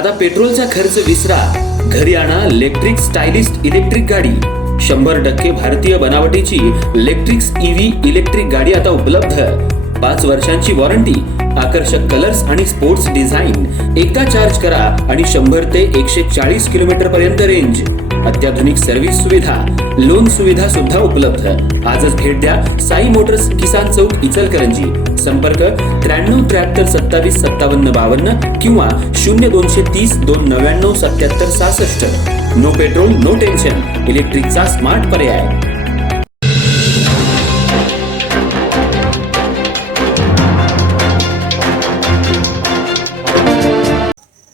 आता पेट्रोलचा खर्च विसरा, घरी आणा इलेक्ट्रिक स्टायलिस्ट इलेक्ट्रिक गाडी. 100% भारतीय बनावटीची इलेक्ट्रिक्स ईव्ही इलेक्ट्रिक गाडी आता उपलब्ध. 5 वर्षांची वॉरंटी, आकर्षक कलर्स आणि स्पोर्ट्स डिझाईन. एकदा चार्ज करा आणि 100 ते 140 किलोमीटर पर्यंत रेंज. अत्याधुनिक सर्व्हिस सुविधा, लोन सुविधा सुद्धा उपलब्ध. आजच भेट द्या साई मोटर्स, किसान चौक, इचलकरंजी. संपर्क 93 73 27 57 52 किंवा 0230 299 77 66. नो पेट्रोल नो टेन्शन, इलेक्ट्रिकचा स्मार्ट पर्याय.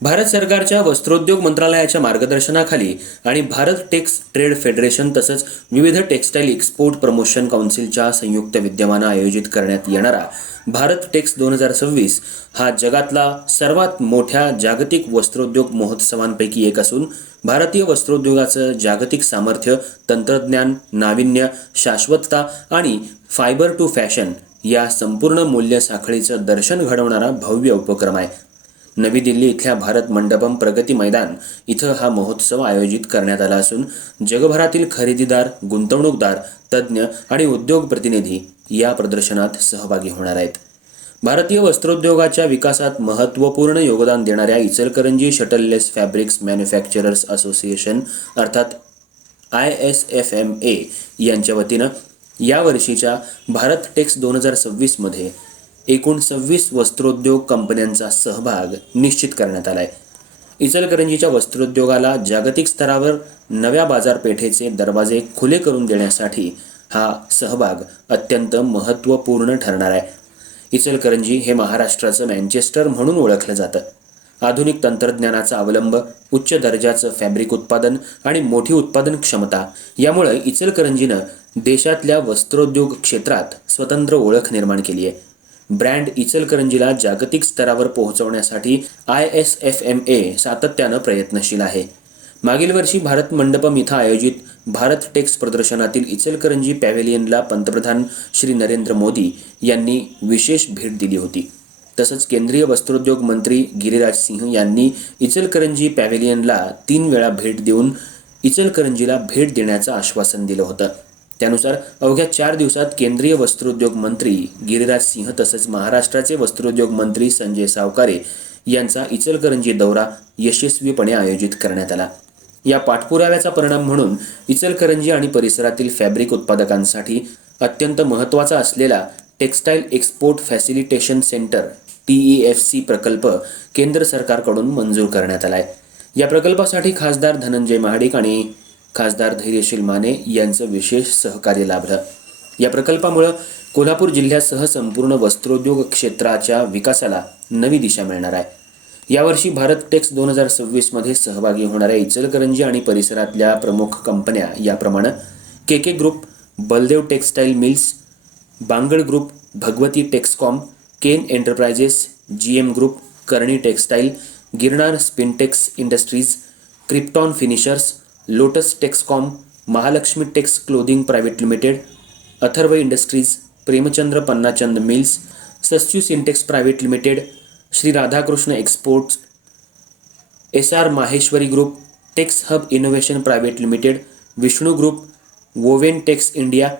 भारत सरकारच्या वस्त्रोद्योग मंत्रालयाच्या मार्गदर्शनाखाली आणि भारत टेक्स ट्रेड फेडरेशन तसंच विविध टेक्सटाईल एक्सपोर्ट प्रमोशन काउन्सिलच्या संयुक्त विद्यमानं आयोजित करण्यात येणारा भारत टेक्स 2026 हा जगातला सर्वात मोठ्या जागतिक वस्त्रोद्योग महोत्सवांपैकी एक असून भारतीय वस्त्रोद्योगाचं जागतिक सामर्थ्य, तंत्रज्ञान, नाविन्य, शाश्वतता आणि फायबर टू फॅशन या संपूर्ण मूल्य साखळीचं दर्शन घडवणारा भव्य उपक्रम आहे. नवी दिल्ली इथल्या भारत मंडपम प्रगती मैदान इथं हा महोत्सव आयोजित करण्यात आला असून जगभरातील खरेदीदार, गुंतवणूकदार, तज्ज्ञ आणि उद्योग प्रतिनिधी या प्रदर्शनात सहभागी होणार आहेत. भारतीय वस्त्रोद्योगाच्या विकासात महत्त्वपूर्ण योगदान देणाऱ्या Ichalkaranji shuttleless fabrics manufacturers association अर्थात ISFMA यांच्या वतीनं यावर्षीच्या भारत टेक्स 2026 मध्ये एकूण 26 वस्त्रोद्योग कंपन्यांचा सहभाग निश्चित करण्यात आलाय. इचलकरंजीच्या वस्त्रोद्योगाला जागतिक स्तरावर नव्या बाजारपेठेचे दरवाजे खुले करून देण्यासाठी हा सहभाग अत्यंत महत्त्वपूर्ण ठरणार आहे. इचलकरंजी हे महाराष्ट्राचं मँचेस्टर म्हणून ओळखलं जातं. आधुनिक तंत्रज्ञानाचा अवलंब, उच्च दर्जाचं फॅब्रिक उत्पादन आणि मोठी उत्पादन क्षमता यामुळे इचलकरंजीनं देशातल्या वस्त्रोद्योग क्षेत्रात स्वतंत्र ओळख निर्माण केली आहे. ब्रँड इचलकरंजीला जागतिक स्तरावर पोहोचवण्यासाठी ISFMA सातत्यानं प्रयत्नशील आहे. मागील वर्षी भारत मंडपम इथं आयोजित भारत टेक्स प्रदर्शनातील इचलकरंजी पॅव्हेलियनला पंतप्रधान श्री नरेंद्र मोदी यांनी विशेष भेट दिली होती. तसंच केंद्रीय वस्त्रोद्योग मंत्री गिरिराज सिंह यांनी इचलकरंजी पॅव्हेलियनला 3 वेळा भेट देऊन इचलकरंजीला भेट देण्याचं आश्वासन दिलं होतं. त्यानुसार अवघ्या 4 दिवसात केंद्रीय वस्त्रोद्योग मंत्री गिरिराज सिंह तसंच महाराष्ट्राचे वस्त्रोद्योग मंत्री संजय सावकारे यांचा इचलकरंजी दौरा यशस्वीपणे आयोजित करण्यात आला. या पाठपुराव्याचा परिणाम म्हणून इचलकरंजी आणि परिसरातील फॅब्रिक उत्पादकांसाठी अत्यंत महत्त्वाचा असलेला textile export facilitation centre TEFC प्रकल्प केंद्र सरकारकडून मंजूर करण्यात आलाय. या प्रकल्पासाठी खासदार धनंजय महाडिक आणि खासदार धैर्यशील माने यांचं विशेष सहकार्य लाभलं. या प्रकल्पामुळे कोल्हापूर जिल्ह्यासह संपूर्ण वस्त्रोद्योग क्षेत्राच्या विकासाला नवी दिशा मिळणार आहे. यावर्षी भारत टेक्स 2026 मध्ये सहभागी होणाऱ्या इचलकरंजी आणि परिसरातल्या प्रमुख कंपन्या याप्रमाणे KK group, Baldev textile mills, Bangad group, Bhagwati Texcom, Ken enterprises, GM group, Karni textile, Girnar Spintex industries, Krypton finishers, Lotus Texcom, Mahalaxmi Tex clothing private limited, Atharva industries, Premchandra Pannachand mills, सस्यू Syntex private limited, Shri Radhakrishna exports, SR Maheshwari group, Tex Hub Innovation private limited, Vishnu group, Woven Tex India,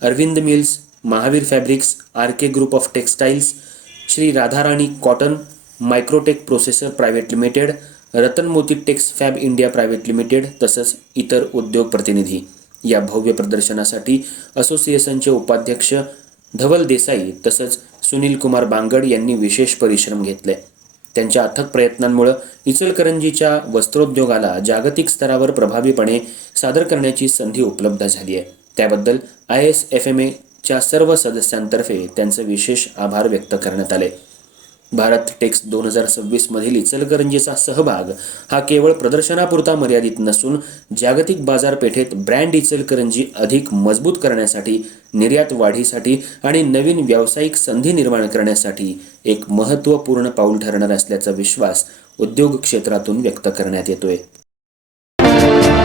Arvind mills, Mahavir fabrics, RK group of textiles, Shri Radharani cotton, Microtek processor private limited, Ratan Moti Tex Fab India Private Limited तसंच इतर उद्योग प्रतिनिधी या भव्य प्रदर्शनासाठी असोसिएशनचे उपाध्यक्ष धवल देसाई तसंच सुनील कुमार बांगड यांनी विशेष परिश्रम घेतले. त्यांच्या अथक प्रयत्नांमुळे इचलकरंजीच्या वस्त्रोद्योगाला जागतिक स्तरावर प्रभावीपणे सादर करण्याची संधी उपलब्ध झाली आहे. त्याबद्दल ISFMA च्या सर्व सदस्यांतर्फे त्यांचे विशेष आभार व्यक्त करण्यात आले. भारत टेक्स 2026 मधील इचलकरंजीचा सहभाग हा केवळ प्रदर्शनापुरता मर्यादित नसून जागतिक बाजारपेठेत ब्रँड इचलकरंजी अधिक मजबूत करण्यासाठी, निर्यात वाढीसाठी आणि नवीन व्यावसायिक संधी निर्माण करण्यासाठी एक महत्त्वपूर्ण पाऊल ठरणार असल्याचा विश्वास उद्योग क्षेत्रातून व्यक्त करण्यात येतोय.